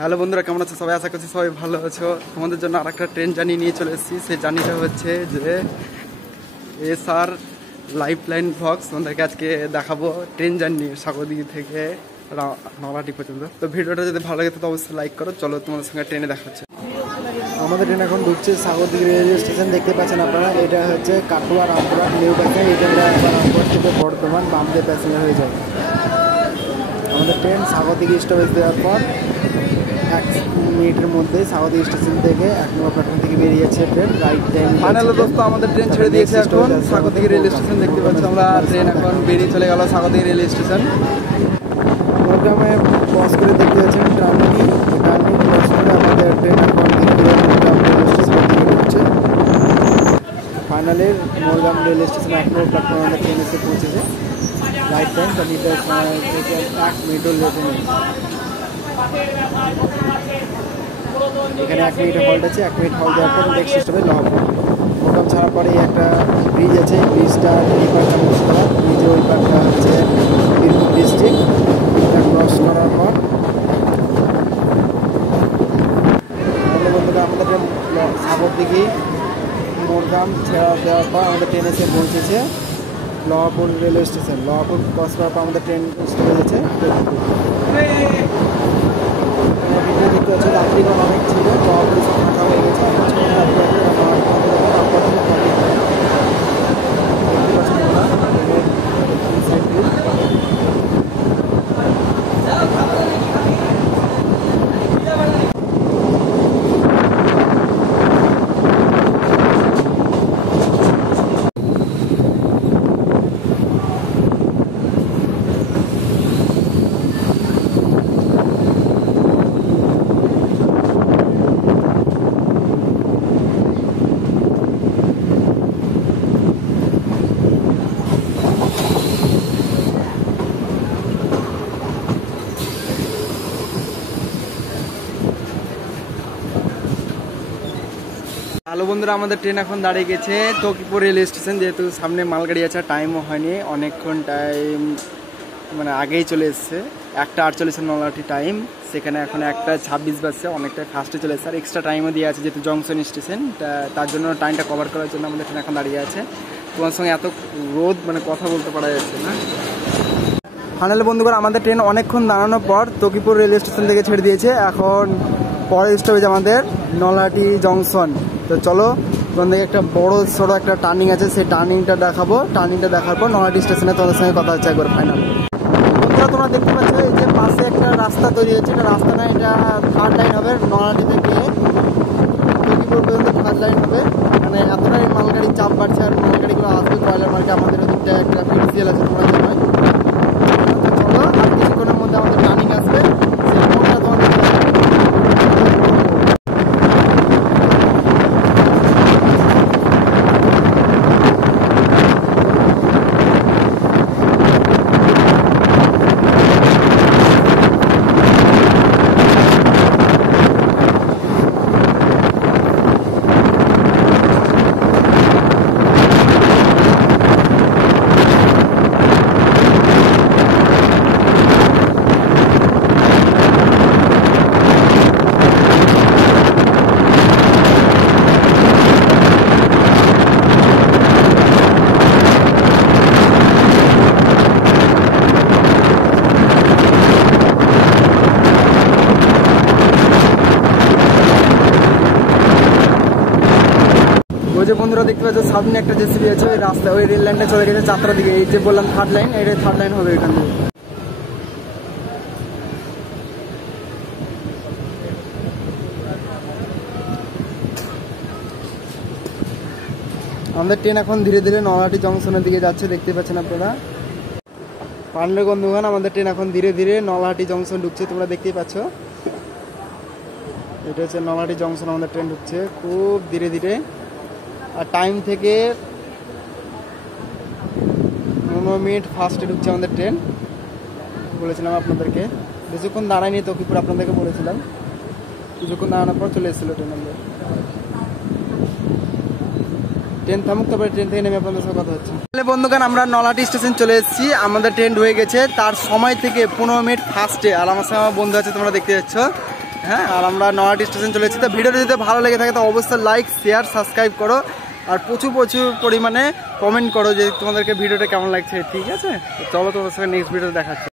Hello বন্ধুরা, কেমন আছো সবাই? আশা করছি সবাই ভালো আছো। তোমাদের জন্য আর একটা ট্রেন জার্নি নিয়ে চলে এসেছি। সেই জার্নিটা হচ্ছে যে এসআর লাইফ লাইন ভ্লগস। তোমাদেরকে আজকে দেখাবো ট্রেন জার্নি সাগরদিঘি থেকে নলাটি পর্যন্ত। তো ভিডিওটা যদি ভালো লাগে তো অবশ্যই লাইক করো। চলো তোমাদের সঙ্গে ট্রেনে দেখা হচ্ছে। আমাদের ট্রেন এখন ঢুকছে সাগরদিঘি রেলওয়ে স্টেশন। দেখতে পাচ্ছেন আপনারা, এটা হচ্ছে কাটোয়া রামপুরহাট নিউ প্যাসেঞ্জার। এটা রামপুরহাট থেকে বর্ধমান বামদের প্যাসেঞ্জার হয়ে যায়। আমাদের ট্রেন সাগরদিঘি স্টপেজ দেওয়ার পর 1 মিনিটের মধ্যে সাগরদিঘি স্টেশন থেকে 1 নম্বর প্ল্যাটফর্ম থেকে বেরিয়েছে ট্রেন। রাইট টাইম ফাইনাল দোস্ত, আমাদের ট্রেন ছেড়ে দিয়েছে এখন সাগরদিঘি রেল স্টেশন। দেখতে পাচ্ছি আমরা ট্রেন এখন বেরিয়ে চলে গেল সাগরদিঘি রেল স্টেশন। মোরগ্রামে ক্রস করে দেখতে পাচ্ছেন টার্নিং ক্রস করে আমাদের ট্রেন এখন মোরগ্রাম রেল স্টেশন থেকে ঢুকছে। ফাইনালের মোরগ্রাম রেল স্টেশন 1 নম্বর প্ল্যাটফর্মে আমাদের ট্রেন এসে পৌঁছেছে। রাইট টাইম নির্ধারিত সময় থেকে 1 মিনিটও লেটে নেই। এখানে 1 মিনিট হল্ট আছে। 1 মিনিট হল্ট দেওয়ার পর নেক্সট স্টপে লহপুর। মোরগ্রাম ছাড়ার পরে একটা ব্রিজ আছে, ব্রিজটা এই পার্টটা মুর্শিদাবাদ, ব্রিজের ওই পার্টটা হচ্ছে বীরভূম ডিস্ট্রিক্ট। এটা ক্রস করার পর বন্ধুরা আমাদের সাগরদিঘি মোরগ্রাম ছেড়া দেওয়ার পর আমাদের ট্রেন এসে পৌঁছেছে লহাপুর রেলওয়ে স্টেশন। লহাপুর ক্রস করার পর আমাদের ট্রেন স্টপেজ আছে ভিডিও দেখতে হচ্ছে। রাত্রিগণ অনেক ছিল, লহাপুরে সব ফাঁকা হয়ে গেছে। হ্যালো বন্ধুরা, আমাদের ট্রেন এখন দাঁড়িয়ে গেছে তকিপুর রেল স্টেশন। যেহেতু সামনে মালগাড়ি আছে, টাইমও হয়নি, অনেকক্ষণ টাইম মানে আগেই চলে এসছে। 1:48 নলাটি টাইম, সেখানে এখন 1:26 বাজছে। অনেকটাই ফাস্টে চলে এসছে। আর এক্সট্রা টাইমও দিয়ে আছে যেহেতু জংশন স্টেশন, তার জন্য টাইমটা কভার করার জন্য আমাদের ট্রেন এখন দাঁড়িয়ে আছে। তোমার সঙ্গে এত রোদ মানে কথা বলতে পারা যাচ্ছে না। ফাইনালি বন্ধুরা, আমাদের ট্রেন অনেকক্ষণ দাঁড়ানোর পর তকিপুর রেল স্টেশন থেকে ছেড়ে দিয়েছে। এখন পরের স্টপেজ আমাদের নলহাটি জংশন। তো চলো, তোমাদের থেকে একটা বড় সড়ো একটা টার্নিং আছে, সেই টার্নিংটা দেখাবো। টার্নিংটা দেখার পর নলহাটি স্টেশনে তোমাদের সঙ্গে কথা হচ্ছে একবার ফাইনাল। বন্ধুরা তোমরা দেখতে পাচ্ছ এই যে পাশে একটা রাস্তা তৈরি হচ্ছে। এটা রাস্তা না, এটা 3rd লাইন হবে। নলহাটি থেকে তকিপুর পর্যন্ত 3rd লাইন হবে। মানে এতটাই মালগাড়ির চাপ বাড়ছে আর মালগাড়িগুলো আসবে কয়লার মার্কে। আমাদের ওদিকটা একটা পিডিসিএল আছে, তোমরা জানো। চলো, আর কিছুক্ষণের মধ্যে আমাদের টার্নিং আসবে। সেই মোড়টা তোমাদের যে বন্ধুরা দেখতে পাচ্ছ সামনে একটা জেসিবি আছে। ওই রাস্তা ওই রেল লাইনটা চলে গেছে যাত্রা দিকে। এই যে বললাম 3rd লাইন, এটা 3rd লাইন হবে এখান থেকে। আমাদের ট্রেন এখন ধীরে ধীরে নলহাটি জংশনের দিকে যাচ্ছে, দেখতে পাচ্ছেন আপনারা। পান্ডে বন্ধুগণ, আমাদের ট্রেন এখন ধীরে ধীরে নলহাটি জংশন ঢুকছে, তোমরা দেখতেই পাচ্ছ। এটা হচ্ছে নলহাটি জংশন, আমাদের ট্রেন ঢুকছে খুব ধীরে ধীরে। আর টাইম থেকে 15 মিনিট ফাস্টে ঢুকছে আমাদের ট্রেন। বলেছিলাম আপনাদেরকে, বেশিক্ষণ দাঁড়ায়নি তকিপুর, আপনাদেরকে বলেছিলাম। কিছুক্ষণ দাঁড়ানোর পর চলে এসেছিল ট্রেন আমাদের। ট্রেন থামুক, তারপরে ট্রেন থেকে নেমে আপনাদের সাথে কথা হচ্ছে। বন্ধুগণ, আমরা নলহাটি স্টেশন চলে এসেছি। আমাদের ট্রেন হয়ে গেছে তার সময় থেকে 15 মিনিট ফাস্টে। আর আমার সাথে আমার বন্ধু আছে, তোমরা দেখতে যাচ্ছ। হ্যাঁ, আর আমরা নয়াহাটি স্টেশন চলে এসেছি। তো ভিডিওটা যদি ভালো লেগে থাকে তো অবশ্যই লাইক, শেয়ার, সাবস্ক্রাইব করো, আর প্রচুর পরিমাণে কমেন্ট করো যে তোমাদেরকে ভিডিওটা কেমন লাগছে। ঠিক আছে, চলো তোমাদের সঙ্গে নেক্সট ভিডিও দেখাচ্ছি।